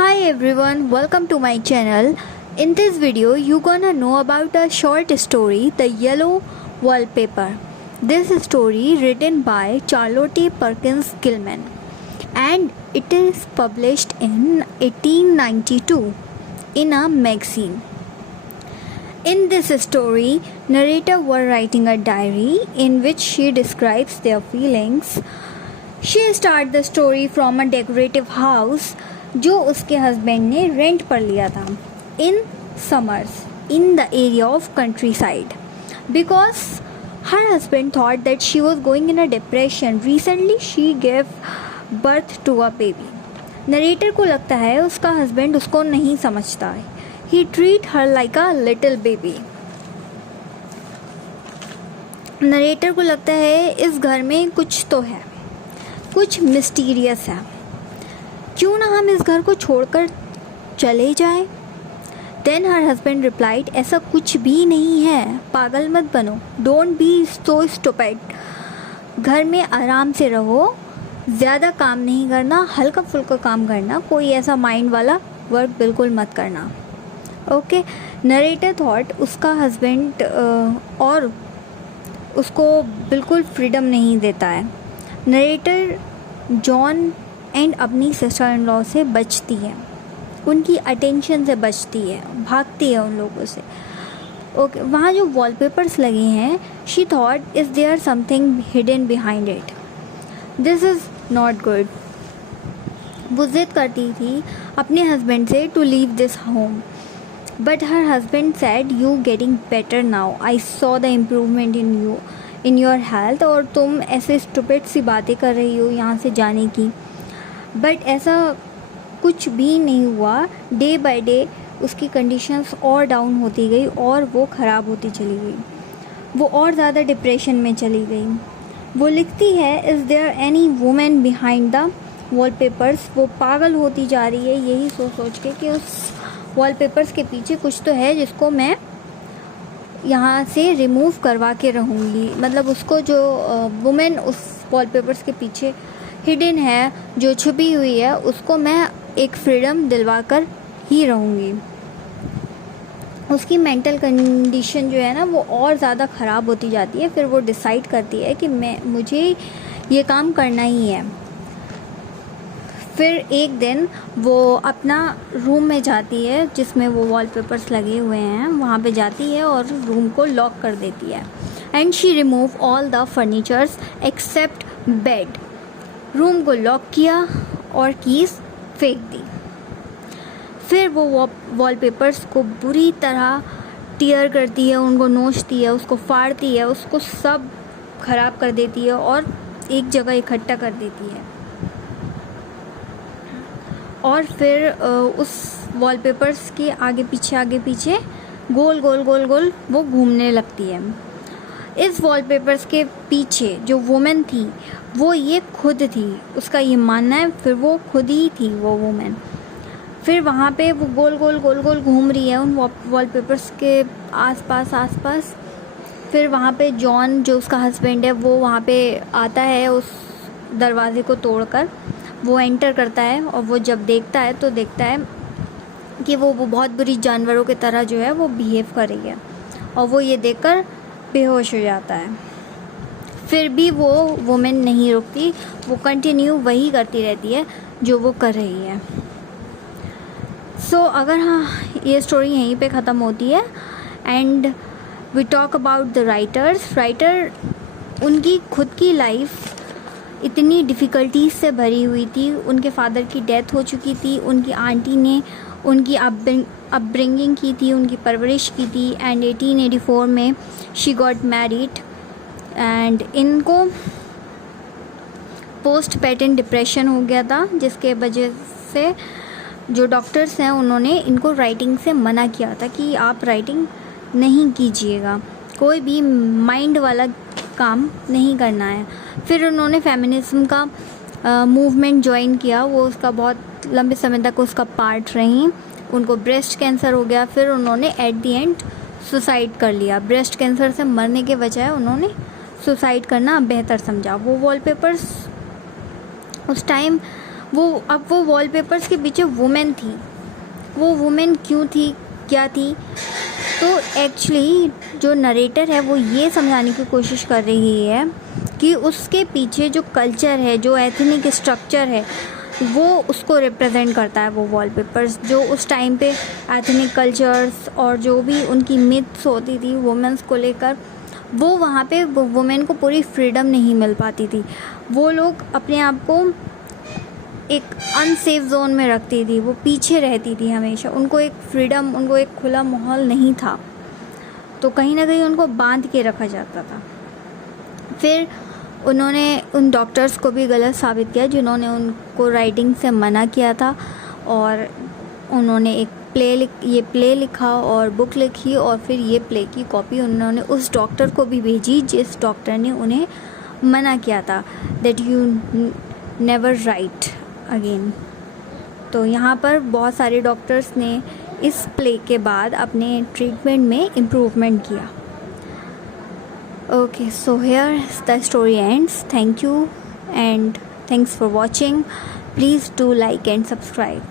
Hi everyone, welcome to my channel. In this video, you gonna know about a short story, The Yellow Wallpaper. This story written by Charlotte Perkins Gilman and it is published in 1892 in a magazine. In this story, narrator were writing a diary in which she describes their feelings. She starts the story from a decorative house जो उसके husband ने rent पर लिया था in summers in the area of countryside because her husband thought that she was going in a depression. Recently she gave birth to a baby. Narrator को लगता है उसका हस्बैंड उसको नहीं समझता है. He treat her like a little baby. Narrator को लगता है इस घर में कुछ तो है, कुछ मिस्टीरियस है. क्यों ना हम इस घर को छोड़कर चले जाएं? देन हर हस्बैंड रिप्लाइड, ऐसा कुछ भी नहीं है, पागल मत बनो, डोंट बी सो स्टूपिड. घर में आराम से रहो, ज़्यादा काम नहीं करना, हल्का फुल्का काम करना, कोई ऐसा माइंड वाला वर्क बिल्कुल मत करना. ओके. नरेटर थॉट उसका हस्बैंड और उसको बिल्कुल फ्रीडम नहीं देता है. नरेटर जॉन एंड अपनी सिस्टर इन लॉ से बचती है, उनकी अटेंशन से बचती है, भागती है उन लोगों से. ओके. वहाँ जो वॉलपेपर्स लगे हैं, she thought is there something hidden behind it, this is not good. वो जिद करती थी अपने हस्बैंड से to leave this home, but her husband said you getting better now, I saw the improvement in your health, और तुम ऐसे stupid सी बातें कर रही हो यहाँ से जाने की. बट ऐसा कुछ भी नहीं हुआ. डे बाय डे उसकी कंडीशंस और डाउन होती गई और वो ख़राब होती चली गई. वो और ज़्यादा डिप्रेशन में चली गई. वो लिखती है, is there any women behind the wallpapers. वो पागल होती जा रही है यही सोच के कि उस वॉलपेपर्स के पीछे कुछ तो है जिसको मैं यहाँ से रिमूव करवा के रहूँगी. मतलब उसको जो वुमेन उस वॉलपेपर्स के पीछे हिडन है, जो छुपी हुई है, उसको मैं एक फ्रीडम दिलवा कर ही रहूँगी. उसकी मेंटल कंडीशन जो है ना वो और ज़्यादा ख़राब होती जाती है. फिर वो डिसाइड करती है कि मुझे ये काम करना ही है. फिर एक दिन वो अपना रूम में जाती है जिसमें वो वॉलपेपर्स लगे हुए हैं, वहाँ पे जाती है और रूम को लॉक कर देती है. And she remove all the furnitures except bed. Room को लॉक किया और कीज़ फेंक दी. फिर वो वॉलपेपर्स को बुरी तरह टीयर करती है, उनको नोचती है, उसको फाड़ती है, उसको सब ख़राब कर देती है और एक जगह इकट्ठा कर देती है. और फिर उस वॉलपेपर्स के आगे पीछे गोल गोल वो घूमने लगती है. इस वॉलपेपर्स के पीछे जो वुमेन थी वो ये खुद थी, उसका ये मानना है. फिर वो खुद ही थी वो वुमेन. फिर वहाँ पे वो गोल गोल घूम रही है उन वॉलपेपर्स के आसपास. फिर वहाँ पे जॉन जो उसका हस्बैंड है वो वहाँ पे आता है, उस दरवाज़े को तोड़कर वो एंटर करता है. और वो जब देखता है कि वो बहुत बुरी जानवरों की तरह जो है वो बिहेव कर रही है, और वो ये देखकर बेहोश हो जाता है. फिर भी वो वुमेन नहीं रुकती, वो कंटिन्यू वही करती रहती है जो वो कर रही है. अगर ये स्टोरी यहीं पे ख़त्म होती है. And we talk about the writer. उनकी खुद की लाइफ इतनी डिफ़िकल्टीज से भरी हुई थी. उनके फादर की डेथ हो चुकी थी, उनकी आंटी ने उनकी अपब्रिंगिंग की थी, उनकी परवरिश की थी. एंड 1884 में शी गॉट मैरिड. एंड इनको पोस्ट पैरेंट डिप्रेशन हो गया था, जिसके वजह से जो डॉक्टर्स हैं उन्होंने इनको राइटिंग से मना किया था कि आप राइटिंग नहीं कीजिएगा, कोई भी माइंड वाला काम नहीं करना है. फिर उन्होंने फेमिनिज्म का मूवमेंट ज्वाइन किया. वो उसका बहुत लंबे समय तक उसका पार्ट रही. उनको ब्रेस्ट कैंसर हो गया. फिर उन्होंने एट दी एंड सुसाइड कर लिया. ब्रेस्ट कैंसर से मरने के बजाय उन्होंने सुसाइड करना बेहतर समझा. वो वॉलपेपर्स उस टाइम वो वॉलपेपर्स के पीछे वुमेन थी। वो वुमेन क्यों थी, क्या थी? तो एक्चुअली जो नरेटर है वो ये समझाने की कोशिश कर रही है कि उसके पीछे जो कल्चर है, जो एथनिक स्ट्रक्चर है, वो उसको रिप्रेजेंट करता है। वो वॉलपेपर्स जो उस टाइम पे एथनिक कल्चर्स और जो भी उनकी मिथ्स होती थी वुमेन्स को लेकर, वो वहाँ पे वुमेन को पूरी फ्रीडम नहीं मिल पाती थी। वो लोग अपने आप को एक अनसेफ जोन में रखती थी, वो पीछे रहती थी हमेशा। उनको एक फ्रीडम, उनको एक खुला माहौल नहीं था, तो कहीं ना कहीं उनको बांध के रखा जाता था। फिर उन्होंने उन डॉक्टर्स को भी गलत साबित किया जिन्होंने उनको राइटिंग से मना किया था, और उन्होंने एक प्ले लिखा और बुक लिखी, और फिर ये प्ले की कॉपी उन्होंने उस डॉक्टर को भी भेजी जिस डॉक्टर ने उन्हें मना किया था, that you never write again. तो यहाँ पर बहुत सारे डॉक्टर्स ने इस प्ले के बाद अपने ट्रीटमेंट में इम्प्रूवमेंट किया। Okay, so here the story ends. Thank you and thanks for watching. Please do like and subscribe.